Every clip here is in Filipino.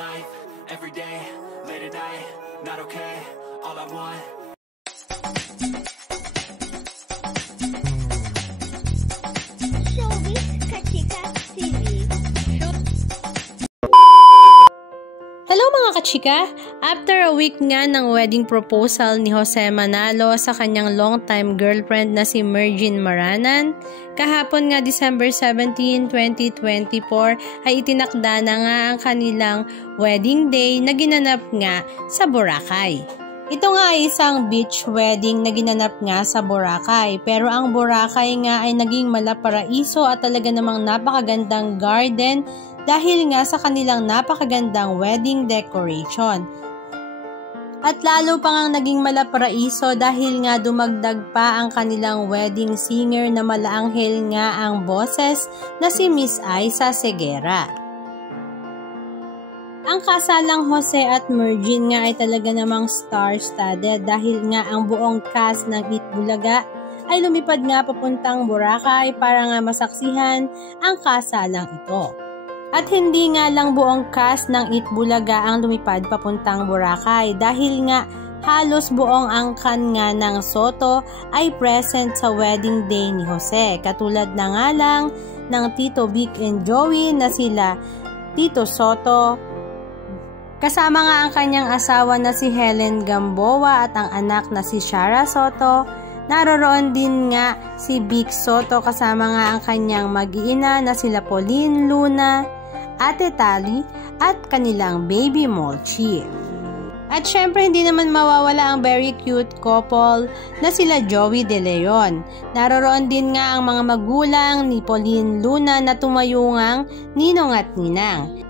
life, every day, late at night, not okay, all I want. Hello mga kachika! After a week nga ng wedding proposal ni Jose Manalo sa kanyang long-time girlfriend na si Mergin Maranan, kahapon nga December 17, 2024 ay itinakda na nga ang kanilang wedding day na ginanap nga sa Boracay. Ito nga ay isang beach wedding na ginanap nga sa Boracay, pero ang Boracay nga ay naging malaparaiso at talaga namang napakagandang garden dahil nga sa kanilang napakagandang wedding decoration. At lalo pa ngang naging malaparaiso dahil nga dumagdag pa ang kanilang wedding singer na malaanghel nga ang boses na si Miss Aiza Seguera. Ang kasalang Jose at Mergin nga ay talaga namang star-studded dahil nga ang buong cast ng Eat Bulaga ay lumipad nga papuntang Boracay para nga masaksihan ang kasalang ito. At hindi nga lang buong cast ng Eat Bulaga ang lumipad papuntang Boracay dahil nga halos buong angkan nga ng Soto ay present sa wedding day ni Jose. Katulad na nga lang ng Tito Vic and Joey na sila Tito Soto, kasama nga ang kanyang asawa na si Helen Gamboa at ang anak na si Shara Soto. Naroroon din nga si Vic Soto kasama nga ang kanyang mag-iina na sila Pauline Luna, Ate Tali at kanilang baby Molchi. At syempre hindi naman mawawala ang very cute couple na sila Joey De Leon. Naroroon din nga ang mga magulang ni Pauline Luna na tumayungang ninong at ninang.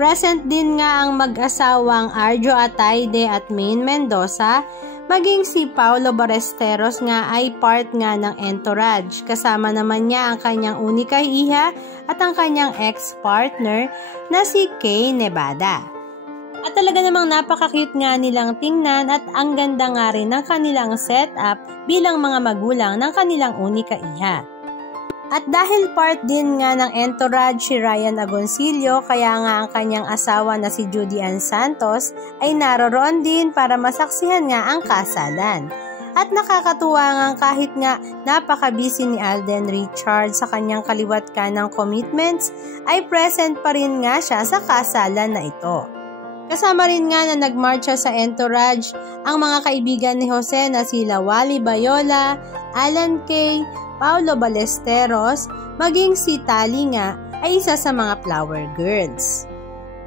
Present din nga ang mag-asawang Arjo Atayde at Maine Mendoza, maging si Paulo Ballesteros nga ay part nga ng entourage. Kasama naman niya ang kanyang unikay iha at ang kanyang ex-partner na si Kay Nevada. At talaga namang napaka-cute nga nilang tingnan at ang ganda nga rin ng kanilang setup bilang mga magulang ng kanilang unika iha. At dahil part din nga ng entourage si Ryan Agoncillo, kaya nga ang kanyang asawa na si Judy Ann Santos ay naroroon din para masaksihan nga ang kasalan. At nakakatuwa nga kahit nga napaka-busy ni Alden Richard sa kanyang kaliwat kanang commitments, ay present pa rin nga siya sa kasalan na ito. Kasama rin nga na nagmarcha sa entourage ang mga kaibigan ni Jose na sila Wally Bayola, Alan Kay, Paulo Ballesteros, maging si Tali nga ay isa sa mga flower girls.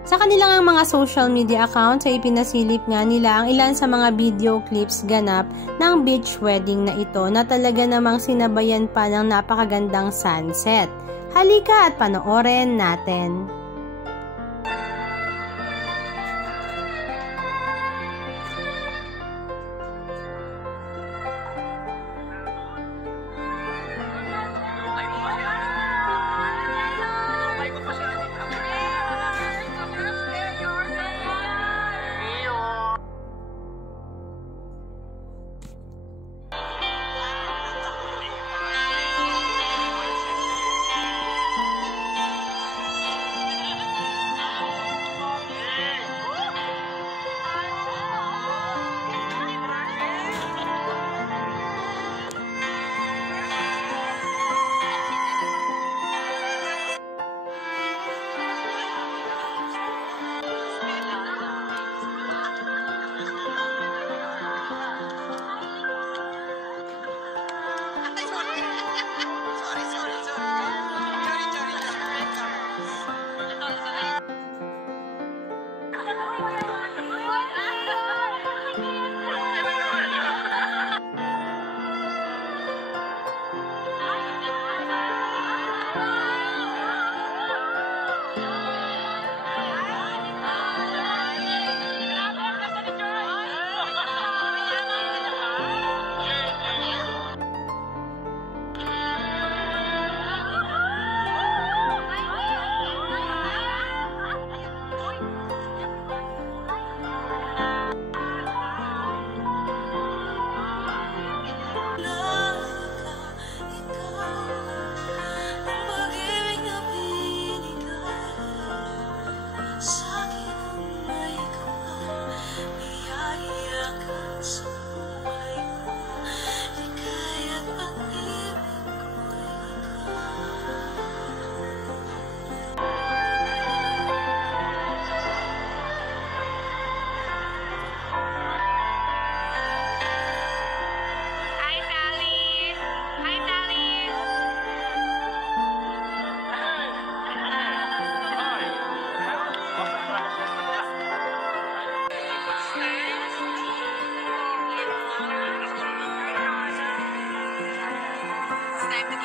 Sa kanilang mga social media accounts ay ipinasilip nga nila ang ilan sa mga video clips ganap ng beach wedding na ito na talaga namang sinabayan pa ng napakagandang sunset. Halika at panoorin natin.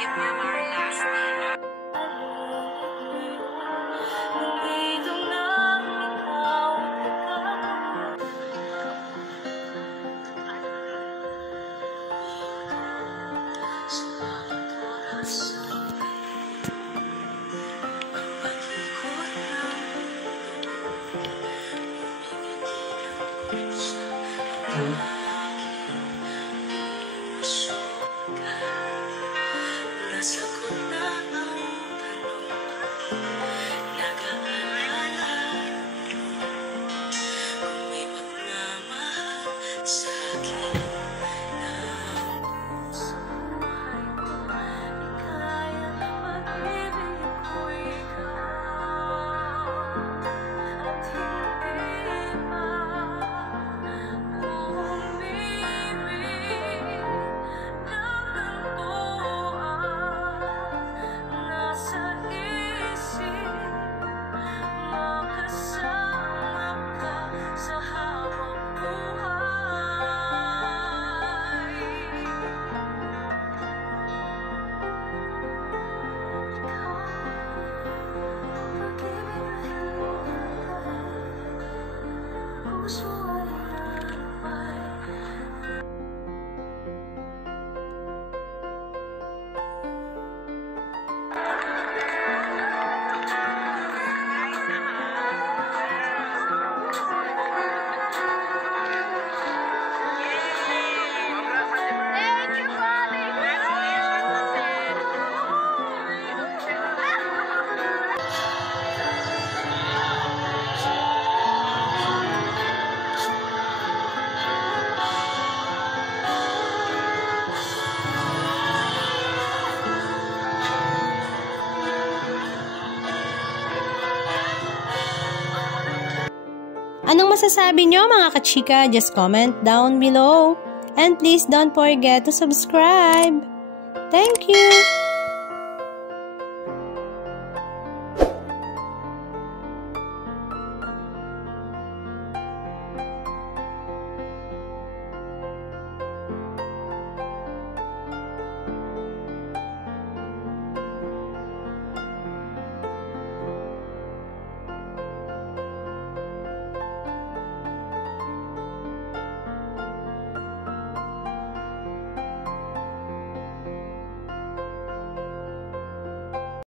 Give Mama our last name. Nasagot na ang tanong, nag-aalala kung may magmamahal sa akin ng puso. Kaya pag-ibig ko ikaw at hindi pa umibig ng ganito. Nasa isip, makasama ka sa habang buhay. Ikaw, pag-ibig na hinihintay, puso ay nanumay. Anong masasabi nyo mga kachika? Just comment down below. And please don't forget to subscribe. Thank you!